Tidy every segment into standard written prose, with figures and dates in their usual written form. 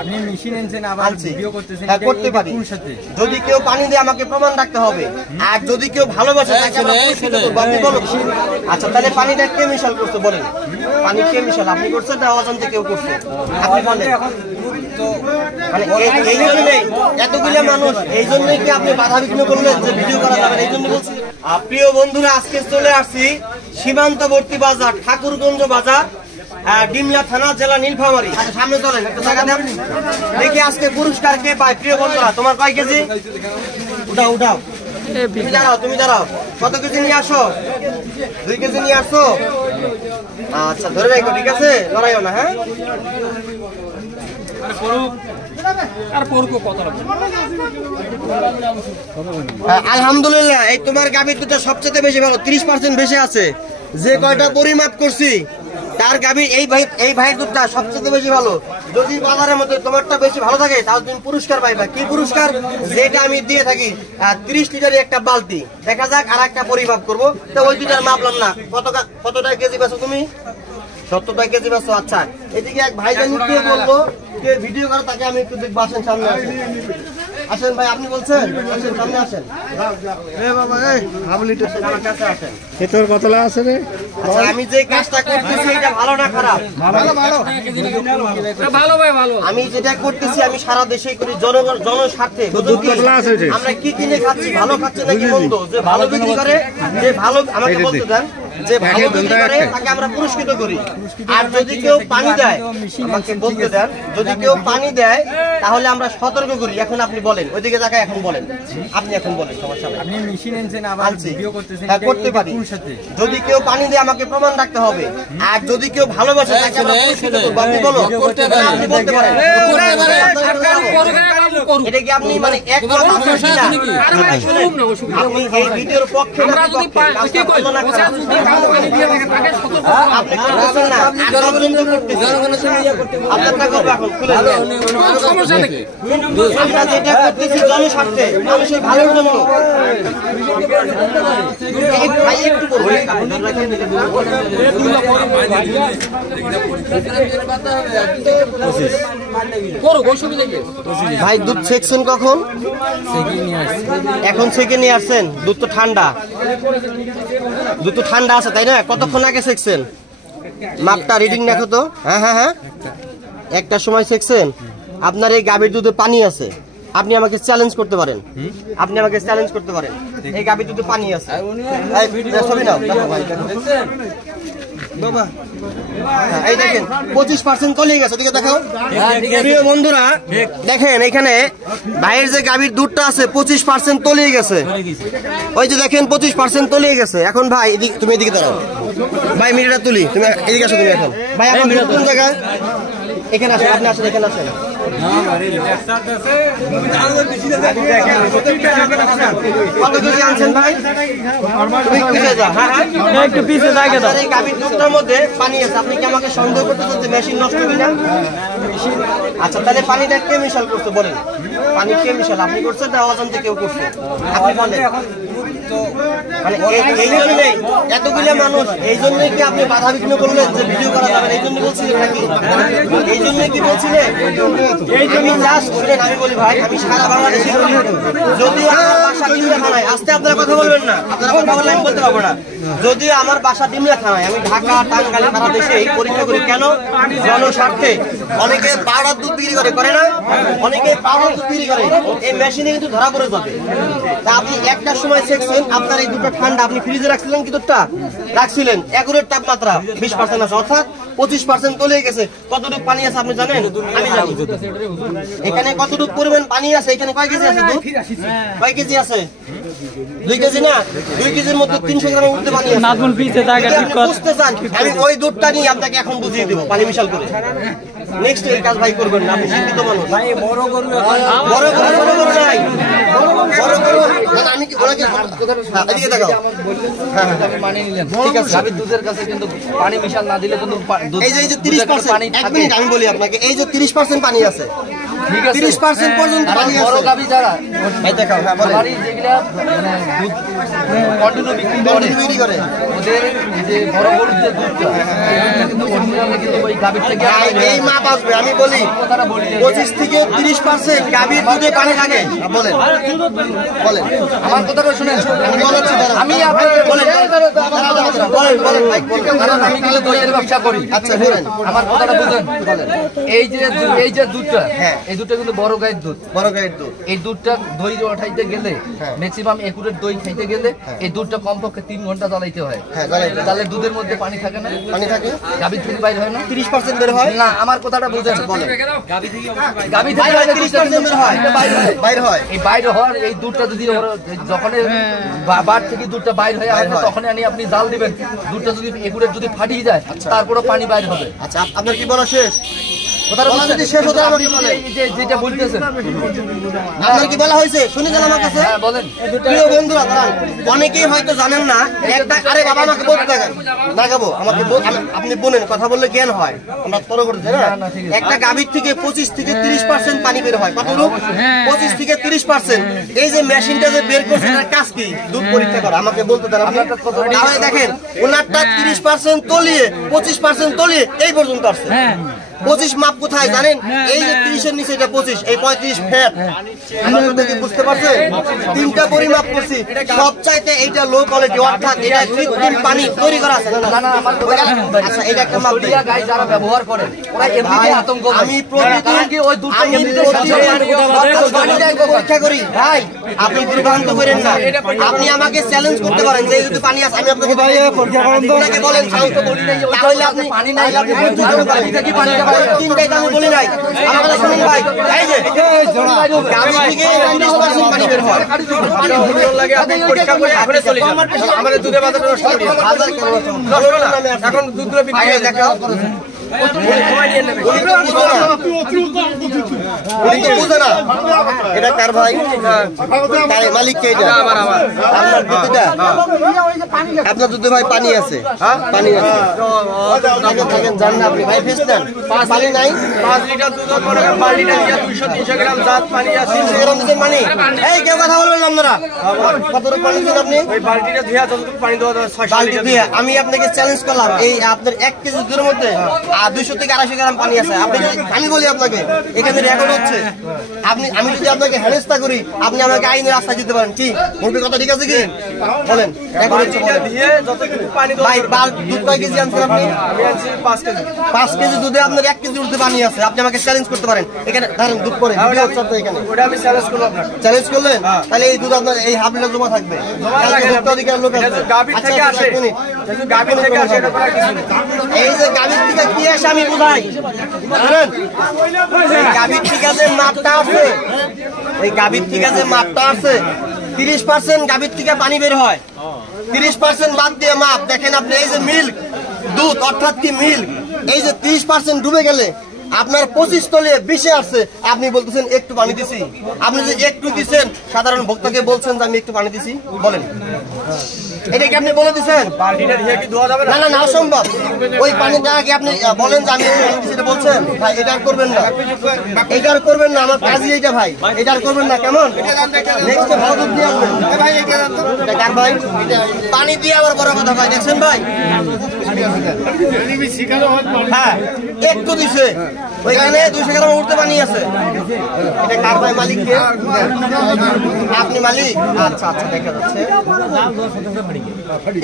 আপনি মেশিন এনেছেন আবার ভিডিও করতেছেন, হ্যাঁ করতে পারি। যদি কেউ পানি দিয়ে আমাকে প্রমাণ রাখতে হবে, আর যদি কেউ ভালোবাসে তাকে আমরা পুরস্কৃত করব। আপনি বলুন। আচ্ছা তাহলে পানিটা কে মিশাল করতে বলেন? পানি কে মিশাল? আপনি করছেন না অজান্তে কেউ করছে? আপনি বলেন। মানে এই জন্যই এতগুলো মানুষ, এই জন্যই কি আপনি বাধা বিঘ্ন করলেন যে ভিডিও করা যাবে? এই জন্য বলছি। প্রিয় বন্ধুরা, আজকে চলে আসছি সীমান্তবর্তী বাজার, ঠাকুরগঞ্জ বাজার, ডিমলা থানা, জেলা নীলফামারী। সামনে চলেন, একটা জায়গা দেন দেখি আজকে পুরস্কার কে পায়। প্রিয় বন্ধুরা, তোমার কয় কেজি? উঠাও উঠাও, তুমি দাঁড়াও, তুমি দাঁড়াও। কত কেজি নিয়ে আসো? 2 কেজি নিয়ে আসো। আচ্ছা ধরে রাখো, ঠিক আছে? লড়াইও না। হ্যাঁ আলহামদুলিল্লাহ, এই তোমার গাভীর দুটো সবচেয়ে বেশি ভালো, 30% বেশি আছে। যে কয়টা পরিমাপ করছি তার গাভীর এই ভাইয়ের দুধটা সবচেয়ে বেশি ভালো। যদি বাজারের মধ্যে তোমারটা বেশি ভালো থাকে তাহলে তুমি পুরস্কার পাইবা। কি পুরস্কার? যেটা আমি দিয়ে থাকি 30 লিটারের একটা বালতি। দেখা যাক আর একটা পরিমাপ করবো, তো ওই দুটার মাপলাম না। কত টাকা কেজি বেছো তুমি? 70 টাকা কেজি বেছো। আচ্ছা এদিকে এক ভাই জানি কে বলবো, কে ভিডিও করে তাকে আমি একটু দেখবো। আসেন সামনে, আসেন ভাই, আপনি বলছেন, আসেন সামনে আসেন। আচ্ছা আমি যে কাজটা করতেছি এটা ভালো না খারাপ? আমি যেটা করতেছি আমি সারা দেশে করি, জনস্বার্থে। আমরা কি কিনে খাচ্ছি, ভালো খাচ্ছি নাকি মন্দ? যে ভালো বিক্রি করে, যে ভালো আমাকে বলতে দেন, যে ভালো বিক্রি করে তাকে আমরা পুরস্কৃত করি। আর যদি কেউ পানি দেয় আমাকে বলতে দেন, যদি কেউ পানি দেয় তাহলে আমরা সতর্ক করি। এখন আপনি বলেন, ওইদিকে জায়গায় এখন বলেন, আপনি এখন বলেন, সমস্যা নেই। আপনি মেশিন এনেছেন আবার ভিডিও করতেছেন, হ্যাঁ করতে পারি। যদি কেউ পানি দিয়ে আমাকে প্রমাণ রাখতে হবে, আর যদি কেউ ভালোবাসে তাকে আমরা পুরস্কৃত করব। আপনি বলো, আপনি বলতে পারেন। এটা কি আপনি মানে একমত আছেন কিনা? আপনি এই ভিডিওর পক্ষে না বিপক্ষে? আপনি করতেছেন না, আপনারটা করবো এখন খুলে দেন। আমরা যেটা করতেছি জনস্বার্থে, মানুষের ভালোর জন্য। ভাই দুধ ছেঁকছেন কখন? এখন ছেঁকে নিয়ে আসছেন। দুধ তো ঠান্ডা, দুধ তো ঠান্ডা আছে তাই না? কতক্ষণ আগে ছেঁকছেন? মাপটা রিডিং দেখো তো। হ্যাঁ হ্যাঁ হ্যাঁ, একটার সময় ছেঁকছেন। আপনার এই গাভীর দুধে পানি আছে, আপনি আমাকে চ্যালেঞ্জ করতে পারেন। আপনি আমাকে চ্যালেঞ্জ করতে পারেন, এই গাভীর দুধে পানি আছে। এই দেখেন 25% চলে গেছে, দিকে দেখাও। প্রিয় বন্ধুরা দেখেন, এখানে ভাইয়ের যে গাভীর দুধটা আছে 25% তলে গেছে। ওই যে দেখেন 25% তলে গেছে। এখন ভাই তুমি এদিকে দাঁড়াও, ভাই মিটারটা তুলি, তুমি এদিকে আসো। তুমি এখন ভাই আমার কোন জায়গায়? এখানে আসেন, আপনি আসেন, এখানে আসেন। কত কেজি আনছেন ভাই? একটু পিছিয়ে জায়গা দাও। এই গাভীর দুধটার মধ্যে পানি আছে, আপনি কি আমাকে সন্দেহ করতেছেন যে মেশিন নষ্ট কিনা? আচ্ছা তাহলে পানিটা কে মিশাল করতে বলেন? পানি কে মিশাল? আপনি করছেন না অজান্তে কেউ করছে? আপনি বলেন। মানে এই জন্যই এতগুলো মানুষ, এই জন্যই কি আপনি বাধা বিঘ্ন করলেন যে ভিডিও করা যাবে? এই জন্য বলছিলেন নাকি? এই জন্যই কি বলছিলেন? আমি জাস্ট শুনেন, আমি বলি ভাই, আমি সারা বাংলাদেশে যদিও আমার বাসা ডিমলা থানায়, আস্তে আপনারা কথা বলবেন না, আপনারা কথা বললে আমি বলতে পারবো না। যদিও আমার বাসা ডিমলা থানায়, আমি ঢাকা, টাঙ্গাইল, সারা দেশে পরীক্ষা করি। কেন? জনস্বার্থে। অনেকে পাউডার দুধ বিক্রি করে না? অনেকে পাউডার দুধ বিক্রি করে, এই মেশিনে কিন্তু ধরা পড়ে যাবে। তা আপনি একটার সময় ছেঁকছেন, আপনার এই দুটো ঠান্ডা, আপনি ফ্রিজে রাখছিলেন কি? দুধটা রাখছিলেন, একুরেট তাপমাত্রা 20% আছে, অর্থাৎ 25% তলে গেছে। কতটুকু পানি আছে আপনি জানেন? আমি জানি। এখানে কতটুকু পরিমাণ পানি আছে? এখানে কয় কেজি আছে দুধ? কয় কেজি আছে? 2 কেজি না? 2 কেজির মধ্যে 300 গ্রামের মধ্যে পানি আছে। বুঝতে চান? আমি ওই দুধটা নিয়ে আপনাকে এখন বুঝিয়ে দেবো পানি মিশাল করে। নেক্সট এই কাজ ভাই করবেন না, আপনি শিক্ষিত মানুষ। বড় গরু নাই, বড় গরু না। আমি কি ওনাকে এদিকে দেখাও। পানি নিলেন, ঠিক আছে। গাভীর দুধের কাছে কিন্তু পানি মিশাল না দিলে কিন্তু এই যে 30%, 1 মিনিট আমি বলি আপনাকে, এই যে 30% পানি আছে, 30% পর্যন্ত পানি আছে। বড় গাভী যারা ভাই দেখাও, হ্যাঁ বলেন। বাড়ি যেগুলা মানে দুধ কন্টিনিউ বিক্রি করে ওদের যে বড় গরুর যে দুধটা কিন্তু অরিজিনাল কিন্তু ওই গাভীর থেকে এই মাপ আসবে। আমি বলি 25 থেকে 30% গাভীর দুধে পানি থাকে। বলেন বলেন, আমার কথাটা শুনেন। আমি বলছি, আমি আপনার বলেন বলেন ভাই, কারণ আমি কিন্তু দইয়ের ব্যবসা করি। আচ্ছা বলেন, আমার কথাটা বুঝেন। এই যে দুধটা, এই দুধটা কিন্তু বড় গায়ের দুধ। বড় গায়ের দুধ। এই দুধটা দই উঠাইতে গেলে ম্যাক্সিমাম একুরেট দই খাইতে গেলে এই দুধটা কমপক্ষে 3 ঘন্টা জ্বালাইতে হয়। তাহলে দুধের মধ্যে পানি থাকে না? পানি থাকে। গাভীর থেকে বাইরে হয় না? 30% বের হয় না, আমার কথাটা বুঝেন। গাভী থেকে 30% বের হয়, বাইরে হয়। এই বাইরে হওয়ার এই দুধটা যদি যখন বার থেকে দুধটা বাইরে হয়ে আসবে তখন আপনি জাল দিবেন, দুধটা যদি একুরেট যদি ফাটিয়ে যায় তারপরে পানি বাইরে হবে। আচ্ছা, আপনার কি বলা শেষ? যেটা বলতেছেন আপনার কি বলা হয়েছে? শুনে যান আমার কাছে। বলেন। প্রিয় বন্ধুরা, অনেকেই হয়তো জানেন না। আরে বাবা, আমাকে বলতে দেখেন, দেখাবো আমাকে। আপনি বলেন, কথা বললে জ্ঞান হয়। আমরা তর করছি না। একটা গাভীর থেকে 25 থেকে 30% পানি বের হয়। কতটুকু? 25 থেকে 30%। এই যে মেশিনটা যে বের করছে এটার কাজ কি? দুধ পরীক্ষা করা। আমাকে বলতে দেন আপনি। তাহলে দেখেন, ওনারটা 30% তলিয়ে 25% তলিয়ে এই পর্যন্ত আসছে। 25 মাপ কোথায় জানেন? এই যে 30-এর নিচে এটা 25, এই 35 ফ্যাট। আমরা কি বুঝতে পারছেন? তিনটা পরিমাপ করছি, সবচাইতে এইটা লো কোয়ালিটি, অর্থাৎ এটা কৃত্রিম পানি তৈরি করা আছে। আচ্ছা, এটা একটা মাপ দিই। গাই যারা ব্যবহার করে ওরা এমনিতে আতঙ্ক। আমি প্রতিদিন ওই দুধটা পরীক্ষা করি। ভাই, আপনি বিভ্রান্ত করেন না। আপনি আমাকে চ্যালেঞ্জ করতে পারেন যে এই দুধে পানি আছে, আমি আপনাকে পরীক্ষা করেন তো। আপনাকে বলেন শান্ত বলি নাই, তাহলে আপনি পানি নাই, আপনি পানি থেকে পানি তিনটাই আমি বলি নাই। আমার কথা শুনুন ভাই, এই যে গাভী থেকে 30% পানি বের হয়। পরীক্ষা করে এখনই চলে যান। আমাদের দুধের বাজার নষ্ট করি। এখন দুধগুলো বিক্রি হয়ে দেখাও। এটা কার ভাই? মালিক কে? আপনার দুধে ভাই পানি আছে, পানি আছে। জান না আপনি ভাই, ফেস দেন। পানি নাই। 5 লিটার দুধ 5 লিটার 200-300 গ্রাম জাত পানি আছে। 300 গ্রাম দুধের পানি। এই কেউ কথা বলবেন আপনারা? কতটুকু পানি দেন আপনি? ওই বালতিটা ধুয়া যতটুকু পানি দেওয়া যায় 600 বালতি লিটার। দিয়ে আমি আপনাকে চ্যালেঞ্জ করলাম, এই আপনার 1 কেজি দুধের মধ্যে 200 থেকে 250 গ্রাম পানি আছে। আমি বলি আপনাকে, এখানে রেকর্ড হচ্ছে। আমি যদি আপনাকে হেনস্থা করি, আপনি আমাকে আইনের রাস্তা দিতে পারেন কি? মুরগির কথা ঠিক আছে কি? বলেন, রেকর্ড হচ্ছে। দিয়ে যতটুকু পানি ভাই, দুধ কয় কেজি আনছেন আপনি? আমি আনছি 5 কেজি। 5 কেজি দুধে আপনার 1 কেজি দুধে পানি আছে। আপনি আমাকে চ্যালেঞ্জ করতে পারেন। এখানে ধরেন দুধ করে ভিডিও হচ্ছে তো এখানে। ওটা আমি চ্যালেঞ্জ করলাম আপনাকে। চ্যালেঞ্জ করলেন? তাহলে এই দুধ আপনার এই হাফ লিটার জমা থাকবে। অধিকার লোক আছে। গাভী থেকে আসে, গাভী থেকে আসে, এটা করার কিছু নেই। এই যে গাভীর থেকে কি আসে আমি বুঝাই। জানেন, এই গাভীর থেকে যে মাপটা আছে, এই গাভীর থেকে যে মাপটা আছে, 30% গাভীর থেকে পানি বের হয়। 30% বাদ দিয়ে মাপ দেখেন আপনি। এই যে মিল্ক দুধ, অর্থাৎ কি মিল্ক, এই যে 30% ডুবে গেলে আপনার 25 তলে 20-এ আসছে। আপনি বলতেছেন একটু পানি দিছি। আপনি যে একটু দিচ্ছেন, সাধারণ ভক্তকে বলছেন যে আমি একটু পানি দিছি। বলেন, এটা কি আপনি বলে দিচ্ছেন? বালতিটা দিয়ে কি ধোয়া যাবে না? না, না, অসম্ভব। ওই পানিটা আগে আপনি বলেন যে আমি সেটা বলছেন। ভাই, এটা আর করবেন না, এটা আর করবেন না। আমার কাজই এইটা ভাই, এটা আর করবেন না। কেমন? নেক্সটে ভালো দুধ দিয়ে আসবেন। এটা কার ভাই? পানি দিয়ে আবার বড় কথা ভাই, দেখছেন ভাই? হ্যাঁ, একটু দিছে, ওইখানে 200 গ্রাম উঠতে পানি আছে। এটা কার ভাই? মালিক কে? আপনি মালিক? আচ্ছা আচ্ছা, দেখা যাচ্ছে।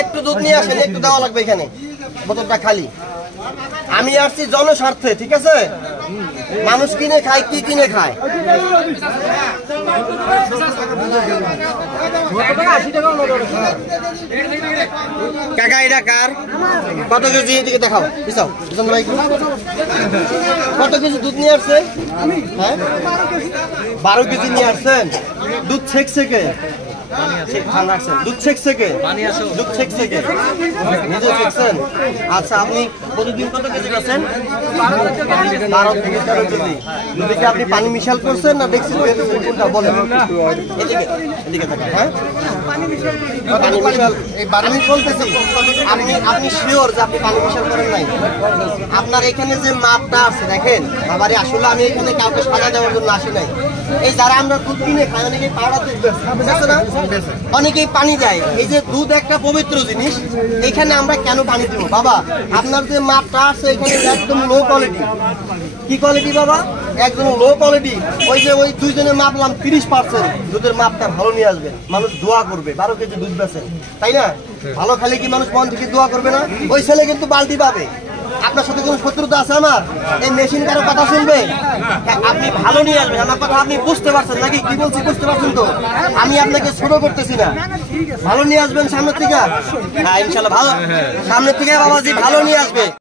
একটু দুধ নিয়ে আসেন, একটু দেওয়া লাগবে এখানে। বোতলটা খালি। আমি আসছি জনস্বার্থে, ঠিক আছে? মানুষ কিনে খায়, কি কিনে খায়? কাকা, এটা কার? কত কেজি? এদিকে দেখাও, পিছাও, পিছন ভাই। কত কেজি দুধ নিয়ে আসছেন? হ্যাঁ, 12 কেজি নিয়ে আসছেন। দুধ ছেঁকছে কে? ঠান্ডা রাখছেন। দুধ ছেঁকছে কে? দুধ ছেঁকছে কে? নিজে ছেঁকছেন? আচ্ছা, আপনি প্রতিদিন কত কেজি খাচ্ছেন? 12 থেকে 13 কেজি। দুধে আপনি পানি মিশাল করছেন না দেখছি কোনটা বলেন? এদিকে এদিকে তাকান। হ্যাঁ, পানি মিশাল। আমি বলতেছি, আপনি শিওর যে আপনি পানি মিশাল করেন নাই? আপনার এখানে যে মাপটা আছে দেখেন বাবারে, আসলে আমি এখানে কাউকে সাজা দেওয়ার জন্য আসি নাই। এই যারা আমরা দুধ কিনে খাই অনেকেই পাউডার দুধ বেচে না, অনেকেই পানি দেয়। এই যে দুধ একটা পবিত্র জিনিস, এখানে আমরা কেন পানি দিব? বাবা আপনার যে মাপটা আছে এখানে একদম লো কোয়ালিটি। কি কোয়ালিটি বাবা? একদম লো কোয়ালিটি। ওই দুইজনে মাপলাম 30% দুধের মাপটা ভালো নিয়ে আসবে, মানুষ দোয়া করবে। 12 কেজি দুধ বেচেন, তাই না? ভালো খালি কি মানুষ মন থেকে দোয়া করবে না? ওই ছেলে কিন্তু বালতি পাবে। আপনার সাথে কোনো শত্রুতা আছে আমার? এই মেশিন কারো কথা শুনবে? আপনি ভালো নিয়ে আসবেন, আমার কথা আপনি বুঝতে পারছেন নাকি? কি বলছি বুঝতে পারছেন তো? আমি আপনাকে ছোট করতেছি না। ভালো নিয়ে আসবেন সামনের থেকে। হ্যাঁ ইনশাল্লাহ ভালো সামনের থেকে বাবাজি ভালো নিয়ে আসবে।